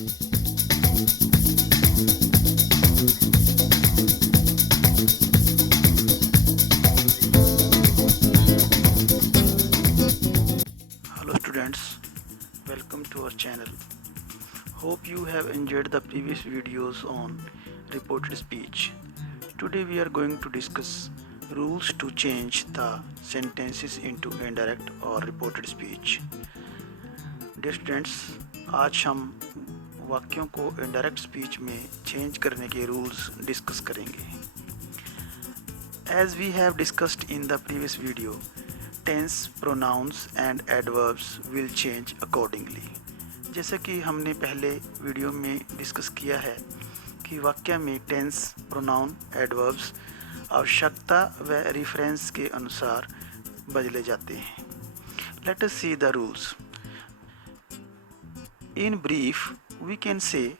Hello students, welcome to our channel. Hope you have enjoyed the previous videos on reported speech. Today we are going to discuss rules to change the sentences into indirect or reported speech. Dear students, आज हम वाक्यों को indirect speech में change करने के rules discuss करेंगे. As we have discussed in the previous video, tense, pronouns and adverbs will change accordingly. जैसा कि हमने पहले वीडियो में डिस्कस किया है कि वाक्य में टेंस, प्रोनाउन, एडवर्ब्स आवश्यकता व रेफरेंस के अनुसार बदले जाते हैं. Let us see the rules. In brief, we can say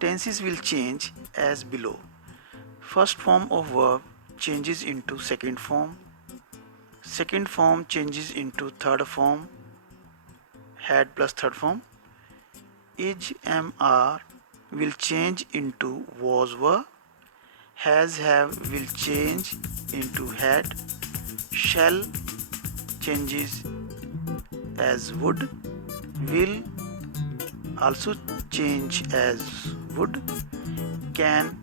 tenses will change as below. First form of verb changes into second form. Second form changes into third form. Had plus third form. Is, am, are will change into was, were. Has, have will change into had. Shall changes as would. Will also change as would. Can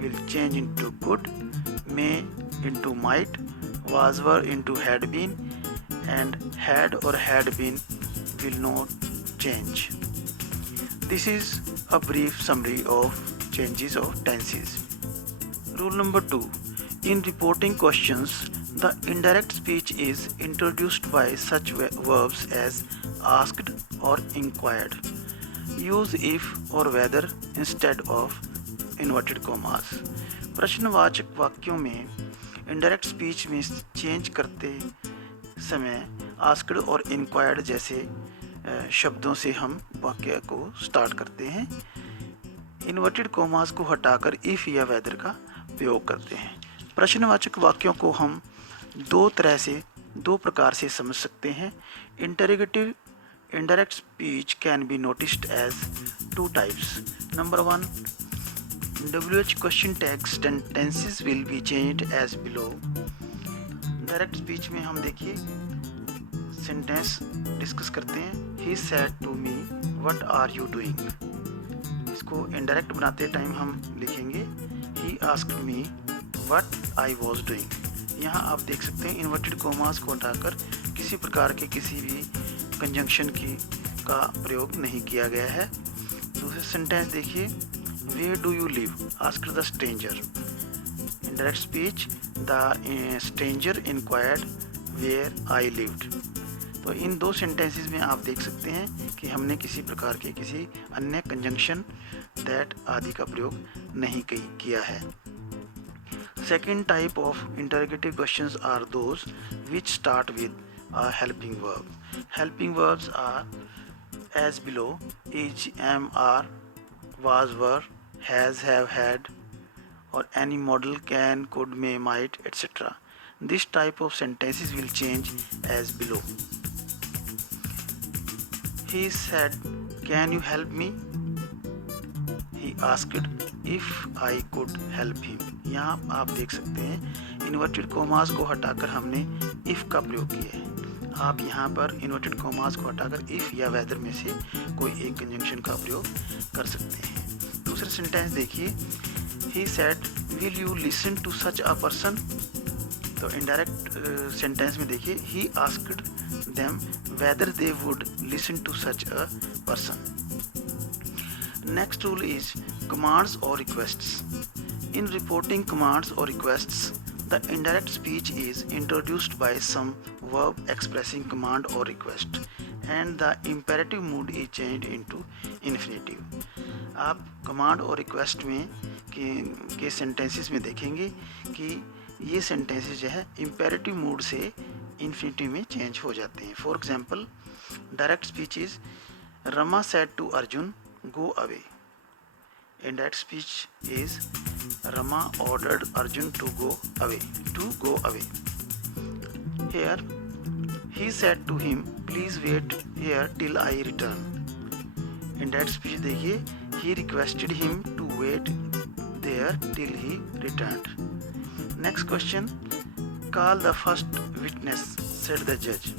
will change into could. May into might. Was, were into had been, and had or had been will not change. This is a brief summary of changes of tenses. Rule number 2. In reporting questions, the indirect speech is introduced by such verbs as asked or inquired. Use if or whether instead of inverted commas. प्रश्नवाचक वाक्यों में indirect speech में change करते समय asked और inquired जैसे शब्दों से हम वाक्य को स्टार्ट करते हैं. इन्वर्टेड कॉमास को हटाकर इफ़ या वेदर का प्रयोग करते हैं. प्रश्नवाचक वाक्यों को हम दो प्रकार से समझ सकते हैं. Interrogative indirect speech can be noticed as two types. Number 1, WH question tags sentences will be changed as below. Direct speech में हम देखिए सेंटेंस डिस्कस करते हैं. He said to me, what are you doing? इसको indirect बनाते time हम लिखेंगे He asked me what I was doing. यहाँ आप देख सकते हैं इन्वर्टेड कॉमास को हटाकर किसी प्रकार के किसी भी कंजंक्शन का प्रयोग नहीं किया गया है. दूसरा सेंटेंस देखिए where do you live asked the stranger. Indirect speech the stranger enquired where I lived. तो इन दो सेंटेंसेस में आप देख सकते हैं कि हमने किसी प्रकार के किसी अन्य कंजंक्शन दैट आदि का प्रयोग नहीं किया है. Second type of interrogative questions are those which start with a helping verb. Helping verbs are as below: is, am, are, was, were, has, have, had, or any modal can, could, may, might, etc. This type of sentences will change as below. He said, can you help me? He asked if I could help him. यहाँ आप देख सकते हैं inverted commas को हटाकर हमने if का प्रयोग किया है. आप यहाँ पर इन्वर्टेड कॉमास को हटाकर if या वेदर में से कोई एक कंजंक्शन का प्रयोग कर सकते हैं. दूसरा सेंटेंस देखिए He said, will you listen to such a person? तो इनडायरेक्ट सेंटेंस में देखिए He asked them whether they would listen to such a person. Next rule is commands or requests. In reporting commands or requests, the indirect speech is introduced by some verb expressing command or request, and the imperative mood is changed into infinitive. आप command और request में के sentences में देखेंगे कि ये sentences जो है इम्पेरेटिव मूड से इन्फिनिटिव में चेंज हो जाते हैं. For example direct speech is Rama said to Arjun go away. Indirect speech is Rama ordered Arjun to go away. Here he said to him, please wait here till I return. indirect speech देखिए, he requested him to wait there till he returned. Next question, call the first witness, said the judge.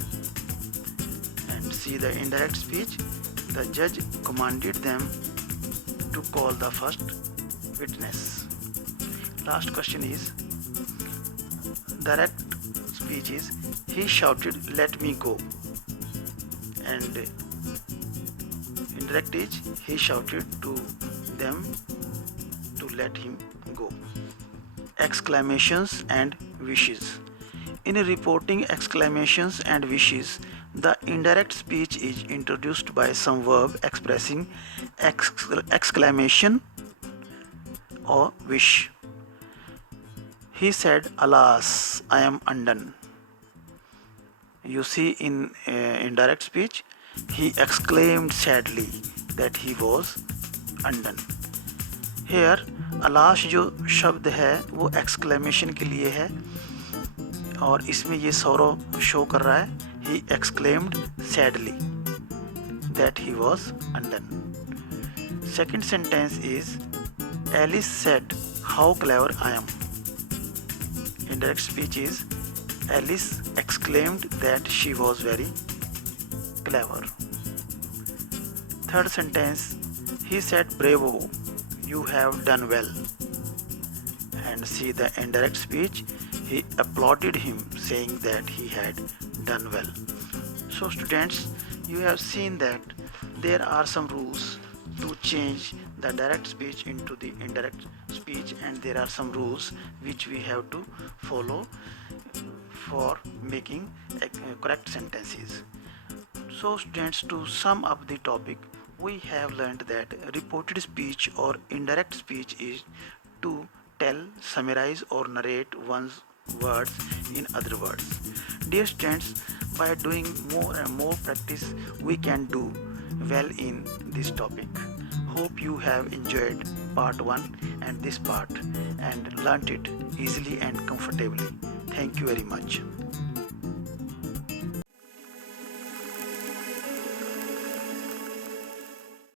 And see the indirect speech, the judge commanded them to call the first witness. Last question is, direct speech is, he shouted, let me go. And indirect is, he shouted to them to let him go. Exclamations and wishes. In reporting exclamations and wishes, the indirect speech is introduced by some verb expressing exclamation or wish. He said, alas, I am undone. You see in indirect speech, he exclaimed sadly that he was undone. Here, alas जो शब्द है वो exclamation के लिए है और इसमें ये sorrow शो कर रहा है. He exclaimed sadly that he was undone. Second sentence is, Alice said, how clever I am. Indirect speech is, Alice exclaimed that she was very clever. Third sentence, he said, bravo, you have done well. And see the indirect speech, he applauded him saying that he had done well. So students, you have seen that there are some rules to change the direct speech into the indirect speech, and there are some rules which we have to follow for making correct sentences. So students, to sum up the topic, we have learned that reported speech or indirect speech is to tell, summarize or narrate one's words in other words. Dear students, by doing more and more practice, we can do well in this topic. Hope you have enjoyed part 1 and this part and learnt it easily and comfortably. Thank you very much.